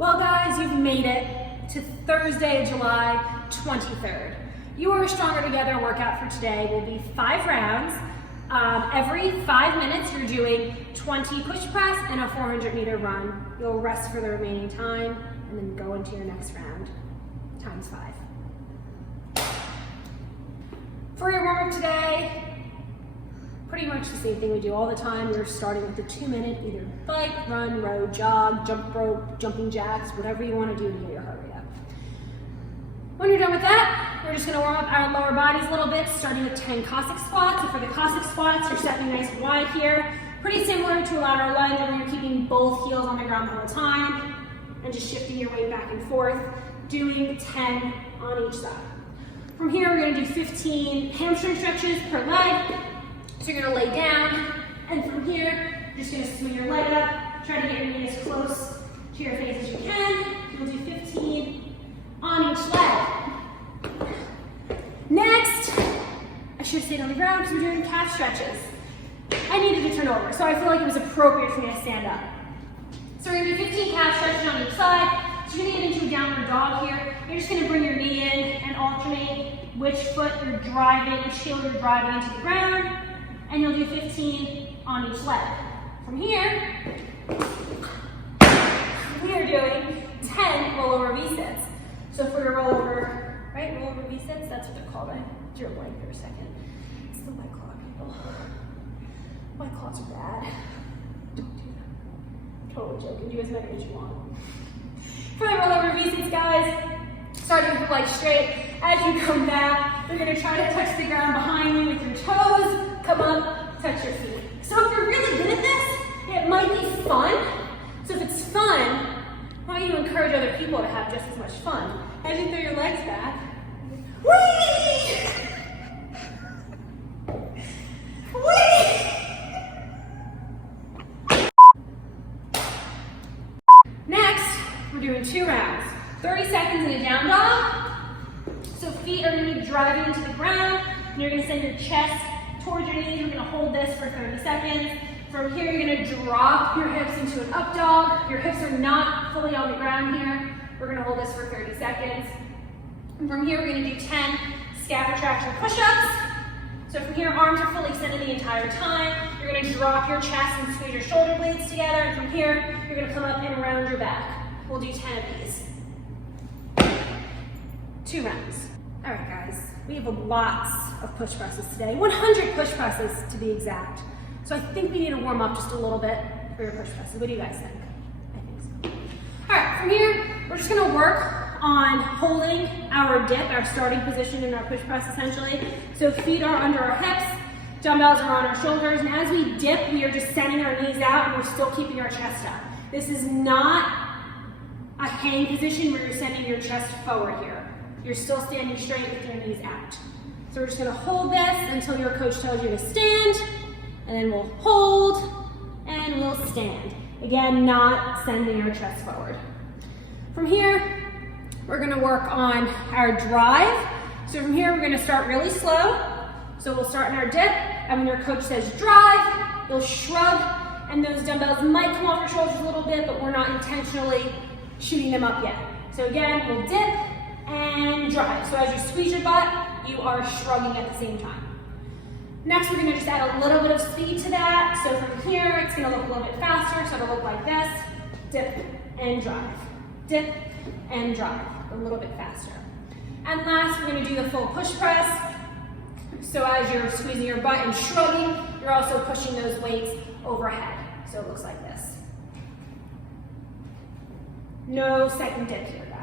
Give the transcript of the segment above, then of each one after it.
Well guys, you've made it to Thursday, July 23rd. Your Stronger Together workout for today will be 5 rounds. Every 5 minutes you're doing 20 push press and a 400-meter run. You'll rest for the remaining time and then go into your next round, times 5. For your warm-up today, pretty much the same thing we do all the time. You're starting with a 2-minute either bike, run, row, jog, jump rope, jumping jacks, whatever you want to do to get your heart rate up. When you're done with that, we're just going to warm up our lower bodies a little bit, starting with 10 Cossack squats. So for the Cossack squats, you're stepping nice and wide here. Pretty similar to a lateral lunge where you're keeping both heels on the ground the whole time and just shifting your weight back and forth, doing 10 on each side. From here, we're going to do 15 hamstring stretches per leg. So you're gonna lay down, and from here, you're just gonna swing your leg up, try to get your knee as close to your face as you can. You'll do 15 on each leg. Next, I should have stayed on the ground because we're doing calf stretches. I needed to turn over, so I feel like it was appropriate for me to stand up. So we're gonna do 15 calf stretches on each side. So you're gonna get into a downward dog here. You're just gonna bring your knee in and alternate which foot you're driving, which heel you're driving into the ground. And you'll do 15 on each leg. From here, we are doing 10 rollover V-sits. So for your rollover, right, rollover V-sits, that's what they're called. I drew a blank for a second. It's the White Claw people. White Claws are bad. Don't do that. Totally joking, do as many as you want. For the rollover V-sits, guys, starting with the leg straight. As you come back, you're gonna try to touch the ground behind you with your toes. Come up, touch your feet. So if you're really good at this, it might be fun. So if it's fun, why don't you encourage other people to have just as much fun? As you throw your legs back, whee! Whee! Next, we're doing 2 rounds. 30 seconds in a down dog. So feet are gonna be driving into the ground, and you're gonna send your chest towards your knees. We're going to hold this for 30 seconds. From here, you're going to drop your hips into an up dog. Your hips are not fully on the ground here. We're going to hold this for 30 seconds. And from here, we're going to do 10 scap retraction push-ups. So from here, arms are fully extended the entire time. You're going to drop your chest and squeeze your shoulder blades together. And from here, you're going to come up and around your back. We'll do 10 of these. 2 rounds. All right, guys, we have lots of push presses today, 100 push presses to be exact. So I think we need to warm up just a little bit for your push presses. What do you guys think? I think so. All right, from here, we're just gonna work on holding our dip, our starting position in our push press essentially. So feet are under our hips, dumbbells are on our shoulders, and as we dip, we are just sending our knees out and we're still keeping our chest up. This is not a hang position where you're sending your chest forward here. You're still standing straight with your knees out. So we're just gonna hold this until your coach tells you to stand, and then we'll hold, and we'll stand. Again, not sending our chest forward. From here, we're gonna work on our drive. So from here, we're gonna start really slow. So we'll start in our dip, and when your coach says drive, you'll shrug, and those dumbbells might come off your shoulders a little bit, but we're not intentionally shooting them up yet. So again, we'll dip, and drive. So as you squeeze your butt, you are shrugging at the same time. Next, we're gonna just add a little bit of speed to that. So from here, it's gonna look a little bit faster. So it'll look like this, dip and drive, dip and drive, a little bit faster. And last, we're gonna do the full push press. So as you're squeezing your butt and shrugging, you're also pushing those weights overhead. So it looks like this. No second dip here, guys.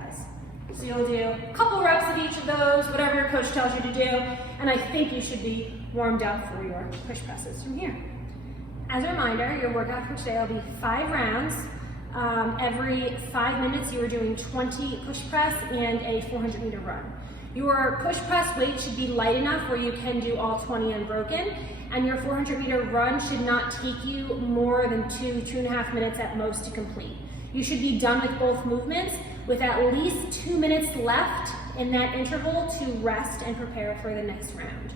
So you'll do a couple reps of each of those, whatever your coach tells you to do, and I think you should be warmed up for your push presses from here. As a reminder, your workout for today will be 5 rounds. Every 5 minutes, you are doing 20 push press and a 400-meter run. Your push press weight should be light enough where you can do all 20 unbroken, and your 400-meter run should not take you more than 2.5 minutes at most to complete. You should be done with both movements with at least 2 minutes left in that interval to rest and prepare for the next round.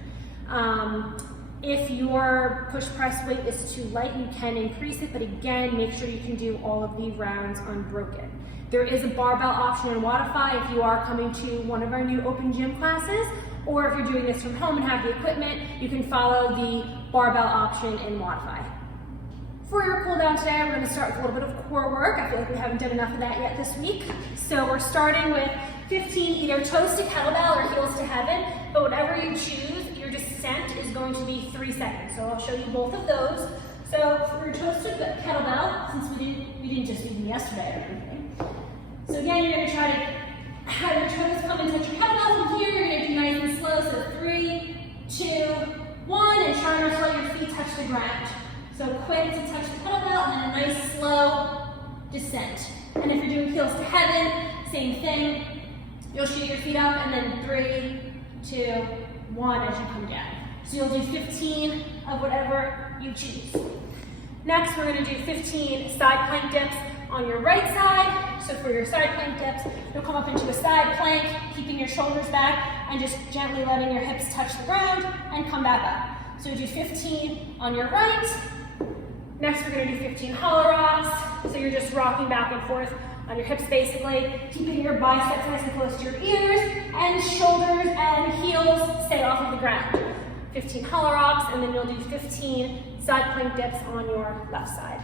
If your push press weight is too light, you can increase it, but again, make sure you can do all of the rounds unbroken. There is a barbell option in Wodify if you are coming to one of our new open gym classes, or if you're doing this from home and have the equipment, you can follow the barbell option in Wodify. For your cool down today, we're going to start with a little bit of core work. I feel like we haven't done enough of that yet this week. So we're starting with 15 either toes to kettlebell or heels to heaven, but whatever you choose, your descent is going to be 3 seconds. So I'll show you both of those. So for your toes to kettlebell, since we didn't just do them yesterday or anything. So again, you're going to try to have your toes come and touch your kettlebell from here. You're going to do nice and slow. So 3, 2, 1, and try not to let your feet touch the ground. So quick to touch the kettlebell, and then a nice slow descent. And if you're doing heels to heaven, same thing. You'll shoot your feet up, and then 3, 2, 1 as you come down. So you'll do 15 of whatever you choose. Next, we're going to do 15 side plank dips on your right side. So for your side plank dips, you'll come up into a side plank, keeping your shoulders back, and just gently letting your hips touch the ground, and come back up. So you do 15 on your right. Next, we're going to do 15 hollow rocks. So you're just rocking back and forth on your hips basically, keeping your biceps nice and close to your ears, and shoulders and heels stay off of the ground. 15 hollow rocks, and then you'll do 15 side plank dips on your left side.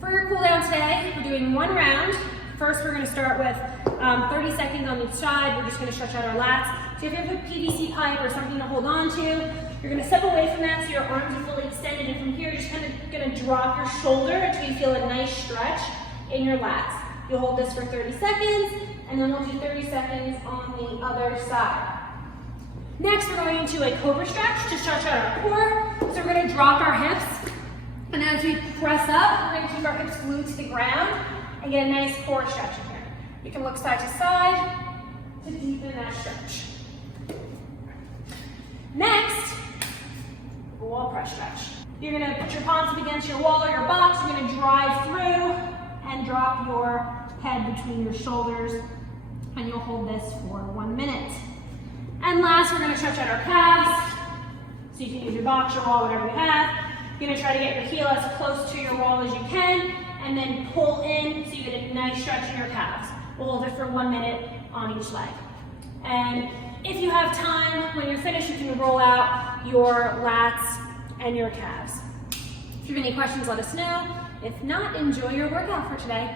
For your cool down today, we're doing 1 round. First, we're going to start with 30 seconds on each side. We're just going to stretch out our lats. So if you have a PVC pipe or something to hold on to, you're going to step away from that so your arms are fully extended, and from here, you're just kind of going to drop your shoulder until you feel a nice stretch in your lats. You'll hold this for 30 seconds, and then we'll do 30 seconds on the other side. Next, we're going into a Cobra stretch to stretch out our core. So we're going to drop our hips, and as we press up, we're going to keep our hips glued to the ground and get a nice core stretch in here. You can look side to side to deepen that stretch. Next, wall press stretch. You're going to put your palms up against your wall or your box. You're going to drive through and drop your head between your shoulders, and you'll hold this for 1 minute. And last, we're going to stretch out our calves. So you can use your box, your wall, whatever you have. You're going to try to get your heel as close to your wall as you can, and then pull in so you get a nice stretch in your calves. We'll hold it for 1 minute on each leg. And if you have time, when you're finished, you can roll out your lats and your calves. If you have any questions, let us know. If not, enjoy your workout for today.